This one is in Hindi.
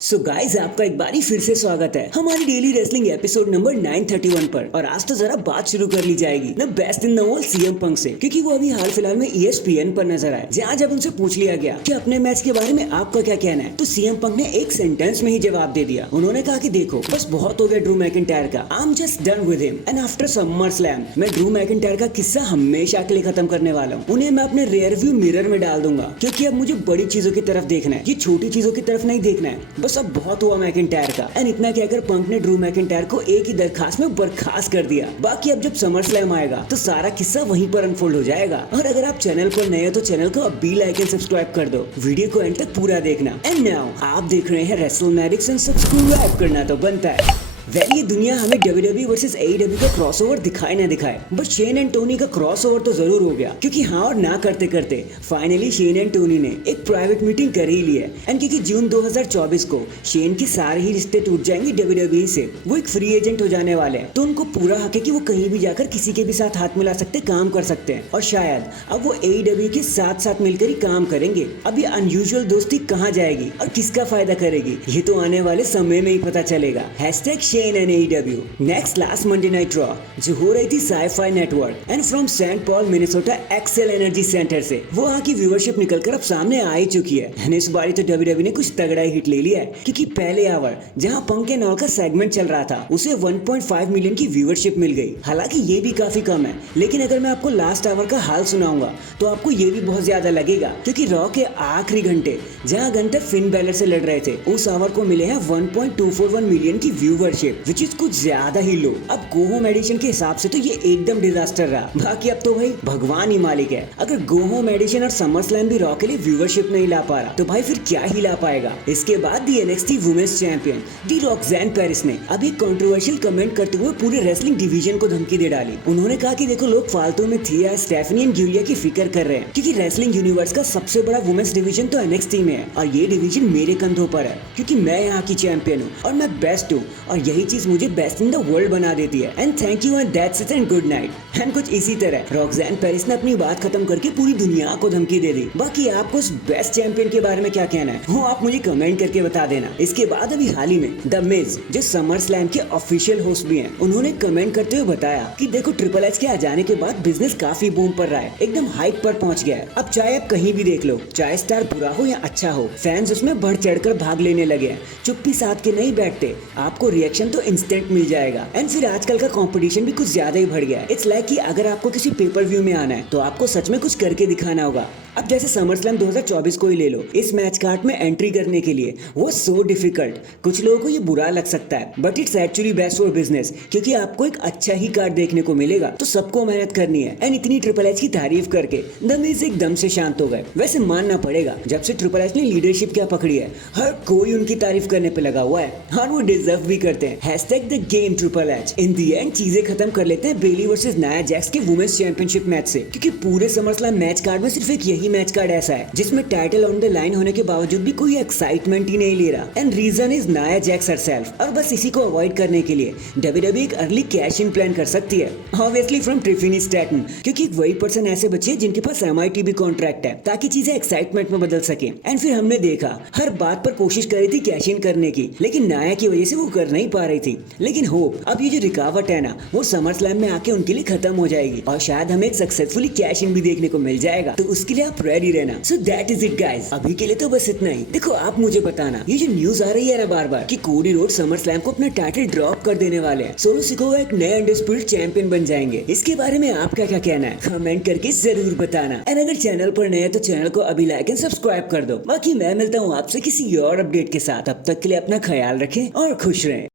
सो गाइस आपका एक बारी फिर से स्वागत है हमारी डेली रेसलिंग एपिसोड नंबर 931 पर। और आज तो जरा बात शुरू कर ली जाएगी the best in the world CM Punk से, क्योंकि वो अभी हाल फिलहाल में ESPN पर नजर आए, जहाँ जब उनसे पूछ लिया गया कि अपने मैच के बारे में आपका क्या कहना है, तो सीएम पंक ने एक सेंटेंस में ही जवाब दे दिया। उन्होंने कहा कि देखो बस बहुत हो गया ड्रू मैकिंटायर का, I am just done with him and after summer slam मैं ड्रू मैकिंटायर का किस्सा हमेशा के लिए खत्म करने वाला हूँ। उन्हें मैं अपने रियर व्यू मिरर में डाल दूंगा, क्योंकि अब मुझे बड़ी चीजों की तरफ देखना है, ये छोटी चीजों की तरफ नहीं देखना है। बस अब बहुत हुआ मैकिंटायर का। एंड इतना कहकर पंक ने ड्रू मैकिंटायर को एक ही दरखास्त में बर्खास्त कर दिया। बाकी अब जब समर स्लैम आएगा तो सारा किस्सा वहीं पर अनफोल्ड हो जाएगा। और अगर आप चैनल पर नए हो तो चैनल को अब भी लाइक एंड सब्सक्राइब कर दो, वीडियो को एंड तक पूरा देखना। एंड नाउ आप देख रहे हैं रेसलमैनिक्स एंड सब्सक्राइब करना तो बनता है। ये दुनिया हमें WWE वर्सेस AEW का क्रॉसओवर दिखाए ना दिखाए, बट शेन एंड टोनी का क्रॉसओवर तो जरूर हो गया, क्योंकि हाँ और ना करते करते फाइनली शेन एंड टोनी ने एक प्राइवेट मीटिंग कर ही ली है। एंड क्योंकि जून 2024 को शेन के सारे ही रिश्ते टूट जाएंगे WWE से, वो एक फ्री एजेंट हो जाने वाले हैं, तो उनको पूरा हक है कि वो कहीं भी जाकर किसी के भी साथ हाथ मिला सकते, काम कर सकते हैं। और शायद अब वो AEW के साथ साथ मिलकर ही काम करेंगे। अब ये अनयूजुअल दोस्ती कहाँ जाएगी और किसका फायदा करेगी, ये तो आने वाले समय में ही पता चलेगा। Shane and AEW next last Monday Night Raw जो हो रही थी Sci-Fi Network and from Saint Paul Minnesota Xcel Energy Center से, वो वहाँ की व्यूअरशिप निकलकर अब सामने आ ही चुकी है। एंड इस बारी तो WWE ने कुछ तगड़ा ही हिट ले लिया है, क्योंकि पहले आवर जहाँ पंक एंड ऑल का सेगमेंट चल रहा था उसे 1.5 मिलियन की व्यूअरशिप मिल गई। हालांकि ये भी काफी कम है, लेकिन अगर मैं आपको लास्ट आवर का हाल सुनाऊंगा तो आपको ये भी बहुत ज्यादा लगेगा, क्योंकि रॉ के आखिरी घंटे जहाँ गंतर फिन बैलर से लड़ रहे थे, उस आवर को मिले हैं 1.241 मिलियन की व्यूअरशिप, विच इज कुछ ज्यादा ही लो। अब गो होम एडिशन के हिसाब से तो ये एकदम डिजास्टर रहा। बाकी अब तो भाई भगवान ही मालिक है। अगर गो होम एडिशन और समर स्लैम भी रॉ के लिए व्यूअरशिप नहीं ला पा रहा, तो भाई फिर क्या ही ला पाएगा। इसके बाद दी NXT वुमेन्स चैंपियन दी रॉक्सैन पेरिस ने अभी कंट्रोवर्शियल कमेंट करते हुए पूरे रेसलिंग डिवीजन को धमकी दे डाली। उन्होंने कहा कि देखो लोग फालतू में थिया, स्टेफनी एंड गिलिया की फिक्र कर रहे हैं, क्योंकि रेसलिंग यूनिवर्स का सबसे बड़ा वुमेन्स डिवीजन तो NXT में है, और ये डिवीजन मेरे कंधों पर है, क्योंकि मैं यहाँ की चैंपियन हूँ और मैं बेस्ट हूँ, और यही चीज मुझे बेस्ट इन द वर्ल्ड बना देती है। And thank you and that's it and good night. And कुछ इसी तरह रॉक्सैन पेरिस ने अपनी बात खत्म करके पूरी दुनिया को धमकी दे दी। बाकी आपको उस बेस्ट चैंपियन के बारे में क्या कहना है, वो आप मुझे कमेंट करके बता देना। इसके बाद अभी हाल ही में द मिज, जो समर स्लैम के ऑफिशियल होस्ट भी हैं, उन्होंने कमेंट करते हुए बताया कि देखो ट्रिपल एच के आ जाने के बाद बिजनेस काफी बूम पर रहा है, एकदम हाइप पर पहुंच गया है। अब चाहे आप कहीं भी देख लो, चाहे स्टार बुरा हो या अच्छा हो, फैंस उसमें बढ़ चढ़कर भाग लेने लगे हैं, चुप्पी साध के नहीं बैठते, आपको रिएक्शन तो इंस्टेंट मिल जाएगा। एंड फिर आजकल का कंपटीशन भी कुछ ज्यादा ही बढ़ गया है। इट्स लाइक कि अगर आपको किसी पेपर व्यू में आना है तो आपको सच में कुछ करके दिखाना होगा। अब जैसे समर स्लैम 2024 को ही ले लो, इस मैच कार्ड में एंट्री करने के लिए वो सो डिफिकल्ट, कुछ लोगों को ये बुरा लग सकता है, but it's actually best for business, क्योंकि आपको एक अच्छा ही कार्ड देखने को मिलेगा। तो सबको मेहनत करनी है। एंड इतनी ट्रिपल एच की तारीफ करके द मिज एकदम से शांत हो गए। वैसे मानना पड़ेगा, जब से ट्रिपल एच ने लीडरशिप क्या पकड़ी है, हर कोई उनकी तारीफ करने पे लगा हुआ है, और वो डिजर्व भी करते हैं। Hashtag the game triple H. In the and चीजें खत्म कर लेते हैं बेली वर्सेस नाया जैक्स के वुमेन्स चैंपियनशिप मैच से, क्योंकि पूरे समर स्लैम मैच कार्ड में सिर्फ एक यही मैच कार्ड ऐसा है जिसमें टाइटल ऑन द लाइन होने के बावजूद भी कोई एक्साइटमेंट ही नहीं ले रहा। And reason is Nia Jax herself. और बस इसी को अवॉइड करने के लिए WWE एक अर्ली कैश इन प्लान कर सकती है, ऑब्वियसली फ्रॉम ट्रिफिनी स्टैटन, क्योंकि वही पर्सन ऐसे बच्चे जिनके पास MITB कॉन्ट्रैक्ट है, ताकि चीजें एक्साइटमेंट में बदल सके। एंड फिर हमने देखा हर बात पर कोशिश करी थी कैश इन करने की, लेकिन नाया की वजह से वो कर नहीं पा रही थी। लेकिन होप अब ये जो रुकावट है ना, वो समर स्लैम में आके उनके लिए खत्म हो जाएगी, और शायद हमें एक सक्सेसफुली कैश इन भी देखने को मिल जाएगा। तो उसके लिए आप रेडी रहना। So that is it guys, अभी के लिए तो बस इतना ही। देखो आप मुझे बताना, ये जो न्यूज आ रही है ना बार बार कि कोडी रोड समर स्लैम को अपना टाइटल ड्रॉप कर देने वाले हैं, सोलो सिकोवा एक नए अनडिस्प्यूटेड चैंपियन बन जाएंगे, इसके बारे में आपका क्या कहना है कमेंट करके जरूर बताना। एंड अगर चैनल पर नए हैं तो चैनल को अभी लाइक एंड सब्सक्राइब कर दो। बाकी मैं मिलता हूँ आपसे किसी और अपडेट के साथ, अब तक के लिए अपना ख्याल रखें और खुश रहें।